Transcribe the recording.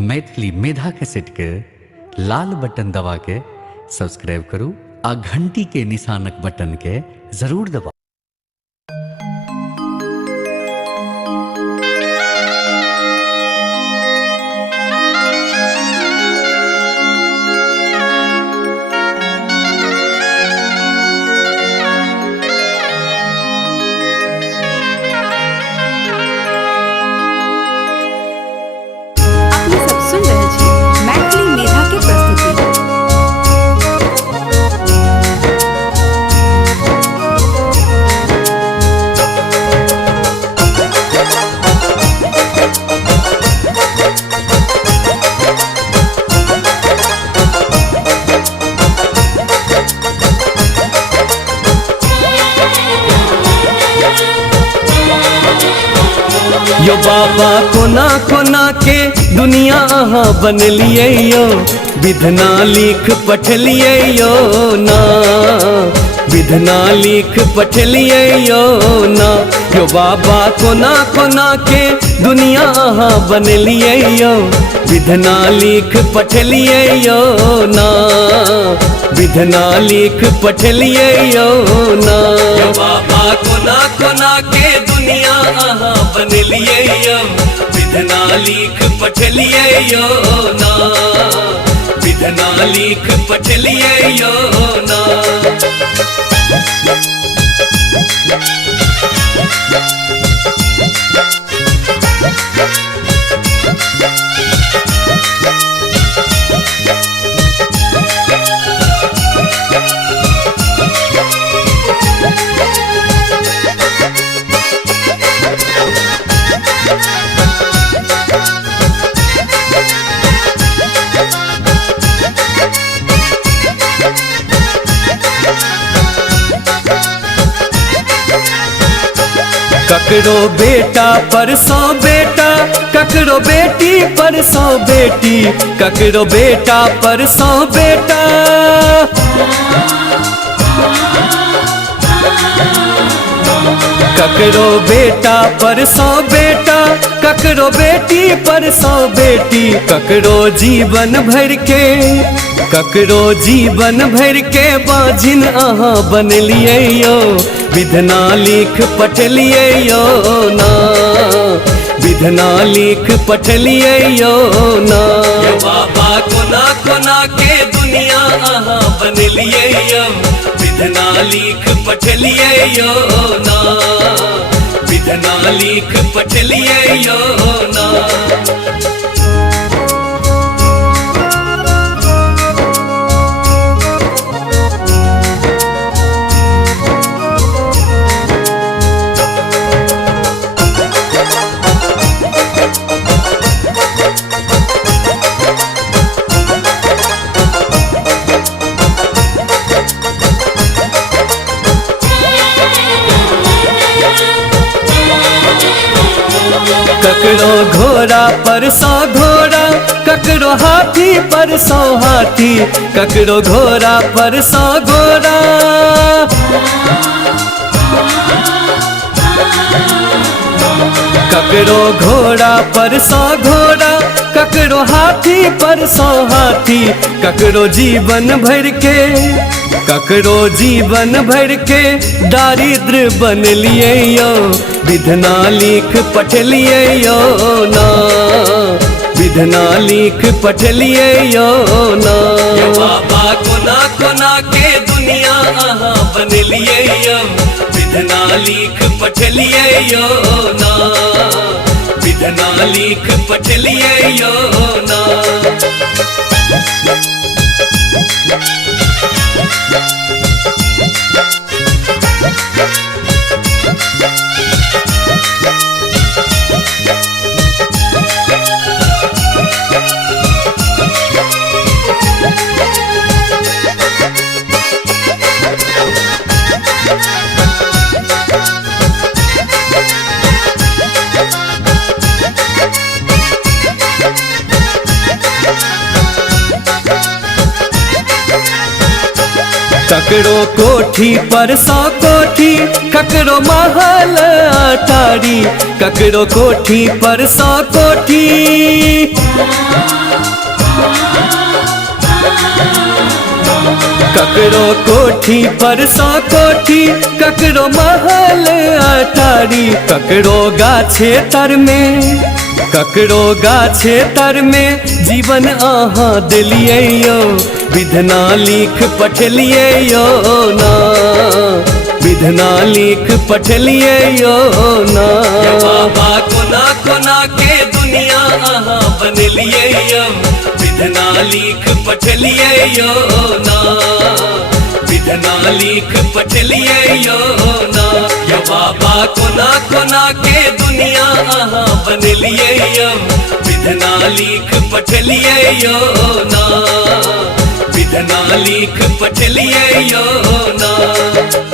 मैथिली मेधा cassette के लाल button दबा के सब्सक्राइब करू आ घंटी के निशानक बटन के जरूर दबाऊ। सुन रहे छी मैथिली मेधा के प्रस्तुति। यो बाबा कोना कोना के दुनिया अहाँ बनलिए यो, विधना लिख पठलिए यो ना, विधना लिख पठलिए यो ना। यो बाबा कोना कोना के दुनिया अहाँ बनलिए यो, विधना लिख पठलिए यो ना, विधना लिख पठलिए यो ना। यो बाबा कोना कोना के दुनिया अहाँ बनलिए यो, विधना लिख पठलिए यो ना, विधना लिख पठलिए यो ना। ककरो बेटा पर सौ बेटा, ककरो बेटी पर सौ बेटी, ककरो बेटा पर सौ बेटा। ककरो बेटा पर सौ बेटा, ककरो बेटी पर सौ बेटी, ककरो जीवन भर के, ककरो जीवन भर के बाझिन अहाँ बनलिए यो, विधना लिख पठलिए यो ना, विधना लिख पठलिए यो ना। यो बाबा कोना कोना के दुनिया अहाँ बनलिए यो, विधना लिख पठलिए यो ना, विधना लिख पठलिए यो ना। ककरो घोड़ा पर सौ घोड़ा, ककरो हाथी पर सौ हाथी, ककरो घोड़ा पर सौ घोड़ा। ककरो घोड़ा पर सौ घोड़ा, ककरो हाथी पर सौ हाथी, ककरो जीवन भर के, ककरो जीवन भर के दारिद्र बनलिए यो, विधना लिख पठलिए यो ना, विधना लिख पठलिए यो ना। यो बाबा कोना कोना के दुनिया अहाँ बनलिए यो, विधना लिख पठलिए यो ना, विधना लिख पठलिए यो ना। ककरो कोठी पर 100 कोठी, ककरो महल अटारी, ककरो कोठी पर 100 कोठी। ककरो कोठी पर 100 कोठी, ककरो महल अटारी, ककरो गाछे तर में, ककरो गाछे तर में जीवन अहाँ दिलियै यो, विधना लिख पठलियै यो ना, विधना लिख पठलियै यो ना। बाबा कोना कोना के दुनिया अहाँ बनलियै यो, विधना लिख पठलियै यो ना, विधना लिख पठलियै यो ना। यो बाबा कोना कोना के दुनिया अहाँ बनलियै यो, विधना लिख पठलियै यो ना, विधना लिख पठलियै यो ना।